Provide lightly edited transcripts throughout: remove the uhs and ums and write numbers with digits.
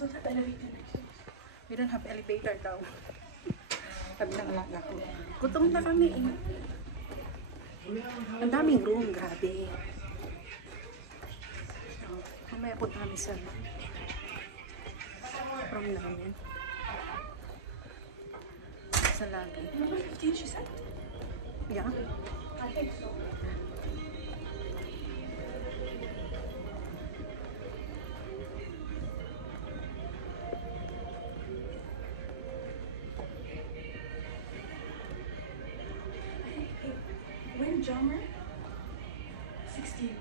don't have elevator. We don't have elevator daw. Sabi ng alaga ko. Gutom na kami eh. Ang daming room, grabe. Mamaya punta kami sa room namin. Sa lagi. Number 15, she said? Yeah. I think so. Windjammer? 16.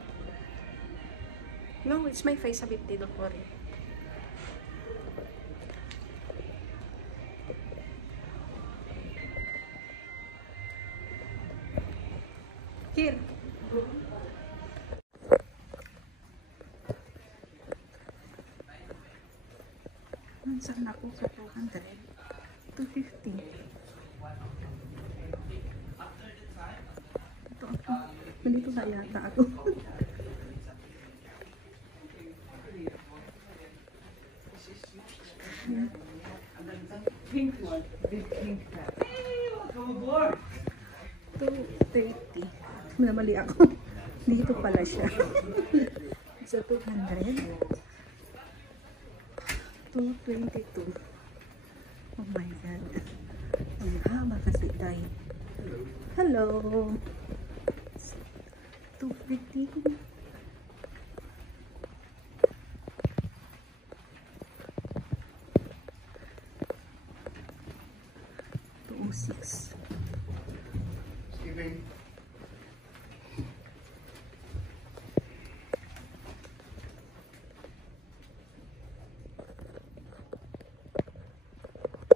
No, it's my face a bit, don't worry. Here. Saan ako sa 200? 250. Nandito na yata ako. Pink one, big pink hat. Come aboard! 230. Namali ako. Dito pala siya. Sa 200. 222. Oh my God. Ang haba kasi tayo. Hello. 250. 206. Skipping.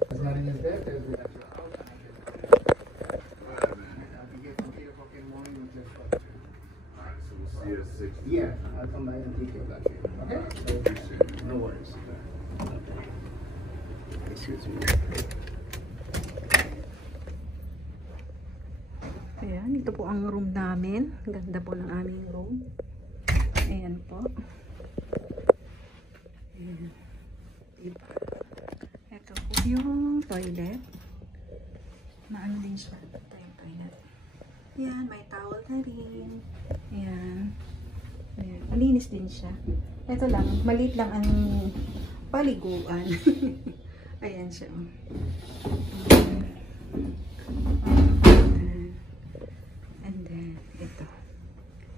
There's nothing in there. There's the actual house. I'll be here from 8 o'clock in the morning until 12. Alright, so we'll see you at 6. Yeah, I'll come by and take care of that here. Okay? No worries. Excuse me. Ayan, ito po ang room namin. Ganda po ng aming room. Ayan po. Ayan. Diba? Ito po yung toilet. Maano din siya. Ito yung toilet. Ayan, may towel na rin. Ayan. Ayan. Malinis din siya. Ito lang, maliit lang ang paliguan. Ayan siya.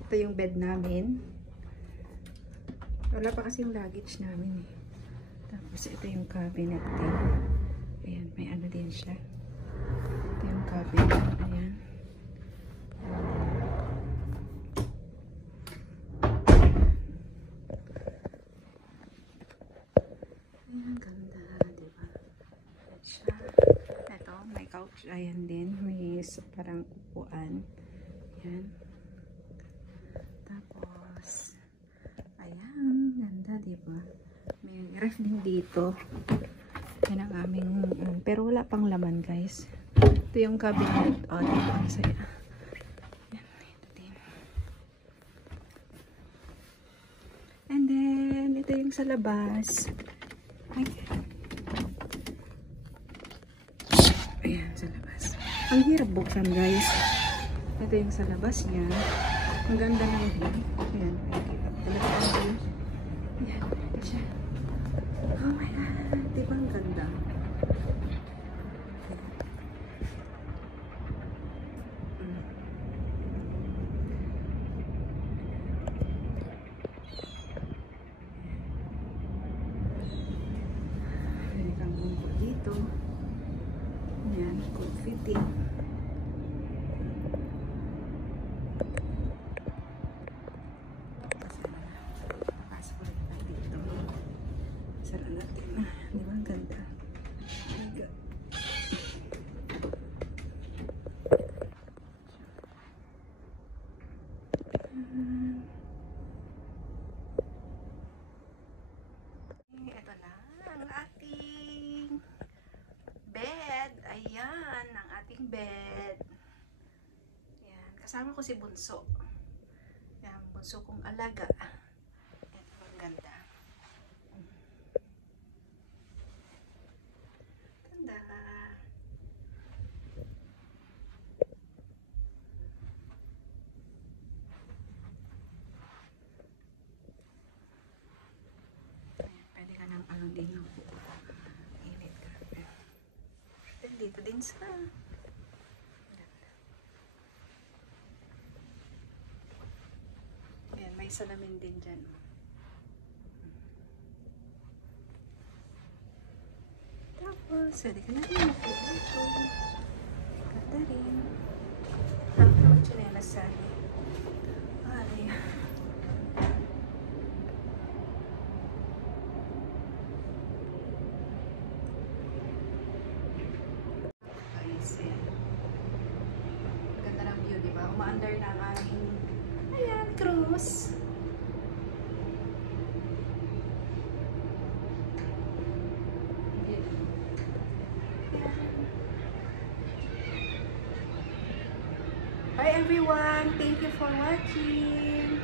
Ito yung bed namin. Wala pa kasi yung luggage namin eh. Tapos ito yung cabinet din. Ayan, may ano din siya. Ito yung cabinet. Ayan. Ayan, ganda. Diba? Ayan siya. Ito, may couch. Ayan din. May parang upuan. Ayan. Tapos, ayan, ganda, diba? May ref din dito. Yan ang aming, pero wala pang laman, guys. Ito yung cabinet. O, diba? Ang saya. Yan, ito din. And then, ito yung sa labas. Ay. Ayan, sa labas. Ang hirap buksan, guys. Ito yung sa labas niya. Ang ganda ng view. Ayan. Ayan. Ayan siya. Oh my God. Diba ang ganda? Ayan kang bungko dito. Ayan. Good fitting. Ito na ang ating bed. Ayan, ang ating bed. Ayan, kasama ko si Bunso. Ayan, Bunso kong alaga. Ayan, ang ganda. lang din ako. Init grabe. Then dito din sa ayan, may salamin din dyan. Tapos, pwede ka na rin mag-video. Ganda rin. Tapos mag-chinelas sa akin. Ay. Ayos yan. Ganda ng view, di ba? Uma-under na ang aming ayan, cruise. Bye everyone! Thank you for watching!